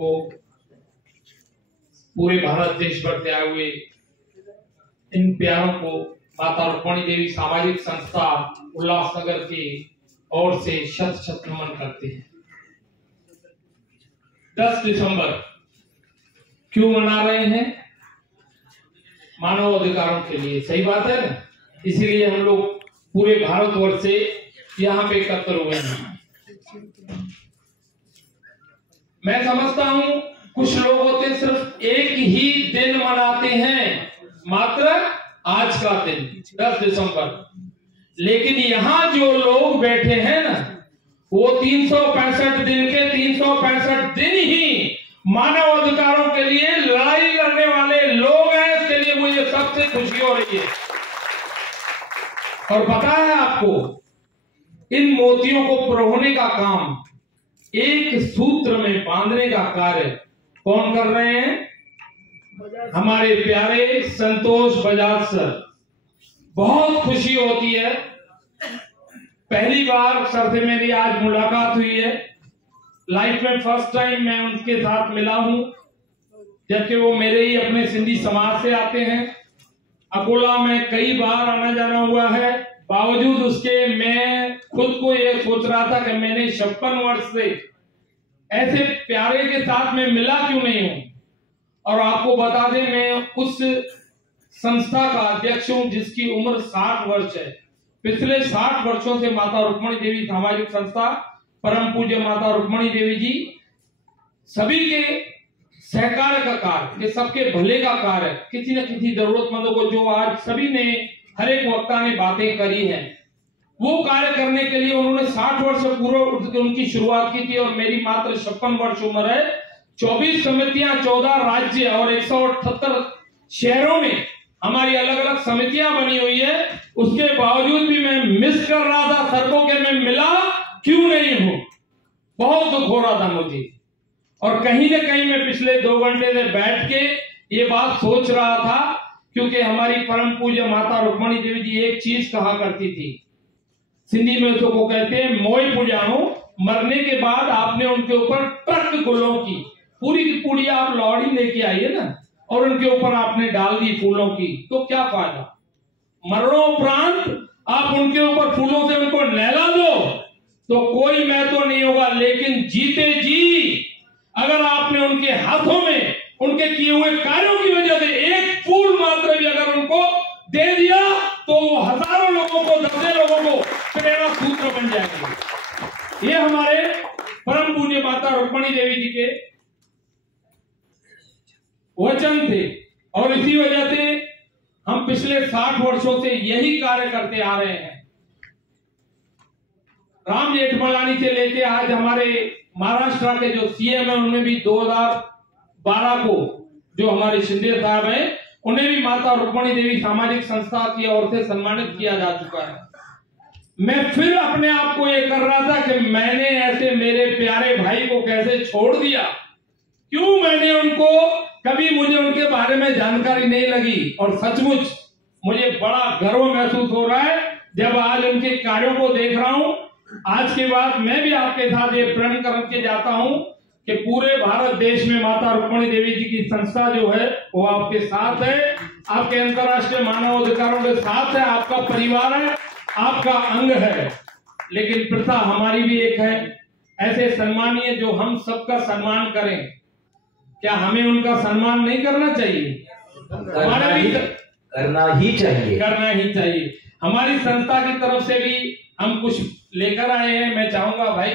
को पूरे भारत देश भर से आए हुए इन प्यारों को माता रुक्मणी देवी सामाजिक संस्था उल्लासनगर की ओर से शत शत नमन करते हैं। 10 दिसंबर क्यों मना रहे हैं? मानव अधिकारों के लिए, सही बात है ना? इसीलिए हम लोग पूरे भारतवर्ष से यहाँ पे एकत्र हुए हैं। मैं समझता हूँ कुछ लोग होते सिर्फ एक ही दिन मनाते हैं, मात्र आज का दिन 10 दिसंबर, लेकिन यहाँ जो लोग बैठे हैं ना, वो 365 दिन के 365 दिन ही मानव अधिकारों के लिए लड़ाई लड़ने वाले लोग हैं। इसके लिए मुझे सबसे खुशी हो रही है। और पता है आपको, इन मोतियों को पिरोने का काम, एक सूत्र में बांधने का कार्य कौन कर रहे हैं? हमारे प्यारे संतोष बजाज सर। बहुत खुशी होती है, पहली बार सर से मेरी आज मुलाकात हुई है। लाइफ में फर्स्ट टाइम मैं उनके साथ मिला हूं, जबकि वो मेरे ही अपने सिंधी समाज से आते हैं। अकोला में कई बार आना जाना हुआ है, बावजूद उसके मैं खुद को ये सोच रहा था कि मैंने 56 वर्ष से ऐसे प्यारे के साथ में मिला क्यों नहीं हूं। और आपको बता दें, मैं उस संस्था का अध्यक्ष हूं जिसकी उम्र 60 वर्ष है। पिछले 60 वर्षों से माता रुक्मणी देवी सामाजिक संस्था, परम पूज्य माता रुक्मणी देवी जी सभी के सहकार का कार्य, सबके भले का कार्य, किसी न किसी जरूरतमंदों को, जो आज सभी ने हर एक वक्ता ने बातें करी हैं, वो कार्य करने के लिए उन्होंने 60 वर्ष पूर्व उनकी शुरुआत की थी। और मेरी मात्र 56 वर्ष उम्र है। 24 समितियां, 14 राज्य और 178 शहरों में हमारी अलग अलग समितियां बनी हुई है। उसके बावजूद भी मैं मिस कर रहा था सर को कि मैं मिला क्यों नहीं हूं। बहुत दुख हो रहा था मुझे। और कहीं न कहीं मैं पिछले 2 घंटे से बैठ के ये बात सोच रहा था, क्योंकि हमारी परम पूज्य माता रुक्मणी देवी जी एक चीज कहा करती थी, सिंधी में उसको को कहते हैं मोई पुजानो। मरने के बाद आपने उनके ऊपर ट्रक गुलों की पूरी की पूरी आप लौड़ी लेके आइए ना, और उनके ऊपर आपने डाल दी फूलों की, तो क्या फायदा? मरणोपरांत आप उनके ऊपर फूलों से उनको नहला दो तो कोई महत्व नहीं होगा, लेकिन जीते जी अगर आपने उनके हाथों में उनके किए हुए कार्यों की वजह से एक फूल मात्र भी अगर उनको दे दिया तो वो हजारों लोगों को, दर्जनों लोगों को प्रेरणा सूत्र बन जाएंगे। ये हमारे परम पूज्य माता रुक्मणी देवी जी के वचन थे, और इसी वजह से हम पिछले 60 वर्षों से यही कार्य करते आ रहे हैं। राम जेठमलानी से लेके आज हमारे महाराष्ट्र के जो सीएम है, उन्हें भी 2012 को जो हमारे शिंदे साहब हैं, उन्हें भी माता रुक्मणी देवी सामाजिक संस्था की ओर से सम्मानित किया जा चुका है। मैं फिर अपने आप को ये कर रहा था कि मैंने ऐसे मेरे प्यारे भाई को कैसे छोड़ दिया, क्यों मैंने उनको, कभी मुझे उनके बारे में जानकारी नहीं लगी। और सचमुच मुझे बड़ा गर्व महसूस हो रहा है जब आज उनके कार्यों को देख रहा हूं। आज के बाद मैं भी आपके साथ ये प्रण करके जाता हूं कि पूरे भारत देश में माता रुक्मणी देवी जी की संस्था जो है वो आपके साथ है, आपके अंतर्राष्ट्रीय मानव अधिकारों के साथ है, आपका परिवार है, आपका अंग है। लेकिन प्रथा हमारी भी एक है, ऐसे सम्मानीय जो हम सबका सम्मान करें, क्या हमें उनका सम्मान नहीं करना चाहिए? हमारा भी करना ही चाहिए। हमारी संस्था की तरफ से भी हम कुछ लेकर आए हैं। मैं चाहूंगा भाई